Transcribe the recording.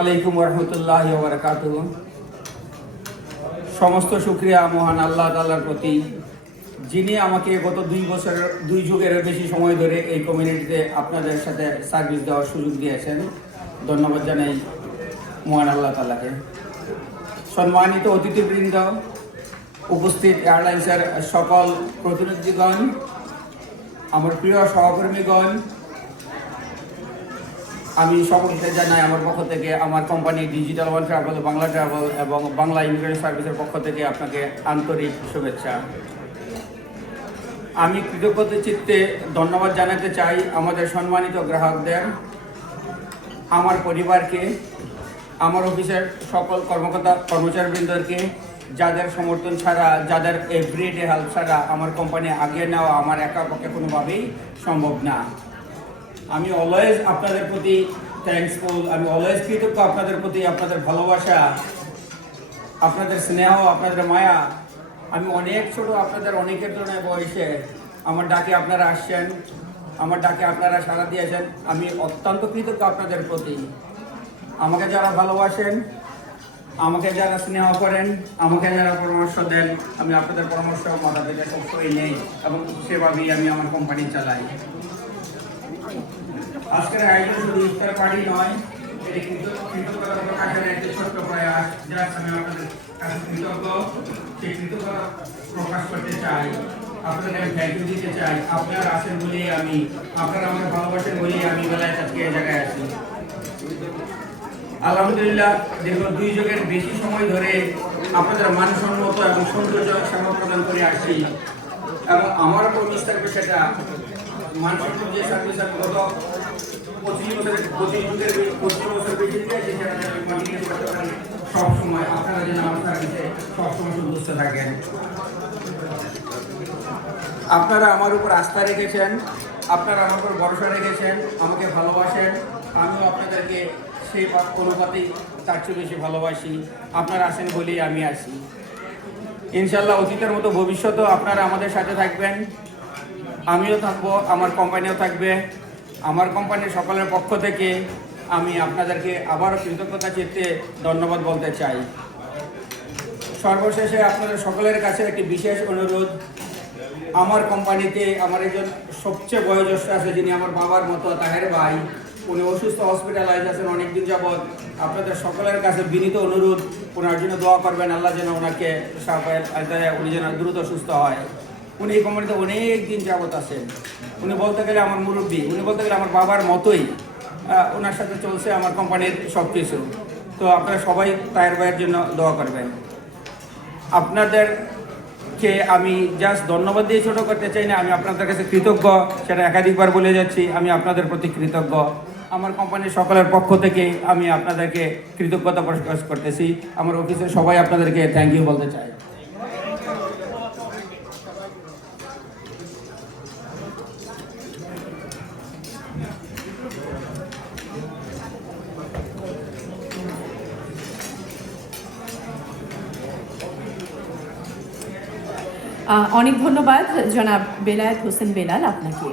আলাইকুম রহমতুল্লাহ বারাকাতুহু। সমস্ত শুকরিয়া মহান আল্লাহ তাআলার প্রতি, যিনি আমাকে গত 2 যুগের বেশি সময় ধরে এই কমিউনিটিতে আপনাদের সাথে সার্ভিস দেওয়ার সুযোগ দিয়েছেন। ধন্যবাদ জানাই মহান আল্লাহ তাআলাকে। সম্মানিত অতিথিবৃন্দ, উপস্থিত এয়ারলাইন্সের সকল প্রতিনিধিগণ, আমার প্রিয় সহকর্মীগণ, আমি সকলকে জানাই আমার পক্ষ থেকে, আমার company digital one travel, Bangla travel এবং বাংলা ইমিগ্রেশন সার্ভিসের পক্ষ থেকে আপনাকে আন্তরিক শুভেচ্ছা। আমি কৃতজ্ঞতা চিত্তে ধন্যবাদ জানাতে চাই আমাদের সম্মানিত গ্রাহকদের, আমার পরিবারকে, আমার অফিসের সকল কর্মচারীবৃন্দকে, যাদের সমর্থন ছাড়া, যাদের এভরিডে হেল্প ছাড়া আমার কোম্পানি আগিয়ে নেওয়া আমার একা পক্ষে কোনোভাবেই সম্ভব না। আমি অলওয়েজ আপনাদের প্রতি থ্যাঙ্কসফুল, আমি অলওয়েজ কৃতজ্ঞ আপনাদের প্রতি, আপনাদের ভালোবাসা, আপনাদের স্নেহ, আপনাদের মায়া। আমি অনেক ছোট, আপনাদের অনেকের জন্য বয়সে আমার ডাকে আপনারা আসছেন, আমার ডাকে আপনারা সাড়া দিয়েছেন। আমি অত্যন্ত কৃতজ্ঞ আপনাদের প্রতি। আমাকে যারা ভালোবাসেন, আমাকে যারা স্নেহ করেন, আমাকে যারা পরামর্শ দেন, আমি আপনাদের পরামর্শ মাথা পেতে সবসময় নেই এবং সেভাবেই আমি আমার কোম্পানি চালাই। আজকের আয়োজন শুধু ইফতার পার্টি নয়, এটি কৃতজ্ঞতা প্রকাশের একটি ছোট্ট প্রয়াস। যা আমি আপনাদের কাছে কৃতজ্ঞ, সেই কৃতজ্ঞতা প্রকাশ করতে চাই, আপনাদের আমি থ্যাংক ইউ দিতে চাই। আপনারা আছেন বলেই আমি, আপনারা আমাকে ভালোবাসেন বলেই আমি বেলায় আজকে এই জায়গায় আছি। আলহামদুলিল্লাহ, দীর্ঘ 2 যুগের বেশি সময় ধরে আপনাদের মানসম্মত এবং সৌন্দর্যজনক সেবা প্রদান করে আসছি এবং আমার কর্মী সেটা মানসম্মত যে সার্ভিস আমি গত 25 বছর বেশি দিয়েছি, সেটা আমি কন্টিনিউ করতে পারি সবসময়। আপনারা যেন আমার সার্ভিসে সবসময় সন্তুষ্ট থাকেন। আপনারা আমার উপর আস্থা রেখেছেন, আপনারা আমার উপর ভরসা রেখেছেন, আমাকে ভালোবাসেন। আমিও আপনাদেরকে সেই অনুপাতেই তার চেয়ে বেশি ভালোবাসি। আপনারা আসেন বলেই আমি আসি। ইনশাল্লাহ অতীতের মতো ভবিষ্যতেও আপনারা আমাদের সাথে থাকবেন, আমিও থাকবো, আমার কোম্পানিও থাকবে। আমার কোম্পানির সকলের পক্ষ থেকে আমি আপনাদেরকে আবারও কৃতজ্ঞতা চিত্তে ধন্যবাদ বলতে চাই। সর্বশেষে আপনাদের সকলের কাছে একটি বিশেষ অনুরোধ। আমার কোম্পানিতে আমার একজন সবচেয়ে বয়োজ্যেষ্ঠ আছে, যিনি আমার বাবার মতো, তাহের ভাই। উনি অসুস্থ, হসপিটালাইজ আছেন অনেকদিন যাবৎ। আপনাদের সকলের কাছে বিনীত অনুরোধ, ওনার জন্য দোয়া করবেন, আল্লাহ যেন ওনাকে উনি যেন দ্রুত সুস্থ হয়। উনি এই কোম্পানিতে অনেক দিন যাবৎ আছেন। উনি বলতে গেলে আমার মুরব্বী, উনি বলতে গেলে আমার বাবার মতোই। ওনার সাথে চলছে আমার কোম্পানির সব কিছু। তো আপনারা সবাই তাহের ভাইয়ের জন্য দোয়া করবেন। আপনাদেরকে আমি জাস্ট ধন্যবাদ দিয়ে ছোটো করতে চাই না, আমি আপনাদের কাছে কৃতজ্ঞ, সেটা একাধিকবার বলে যাচ্ছি। আমি আপনাদের প্রতি কৃতজ্ঞ। আমার কোম্পানির সকলের পক্ষ থেকে আমি আপনাদেরকে কৃতজ্ঞতা প্রকাশ করতেছি। আমার অফিসের সবাই আপনাদেরকে থ্যাংক ইউ বলতে চাই। অনেক ধন্যবাদ জনাব বেলায়েত হোসেন বেলাল আপনাকে।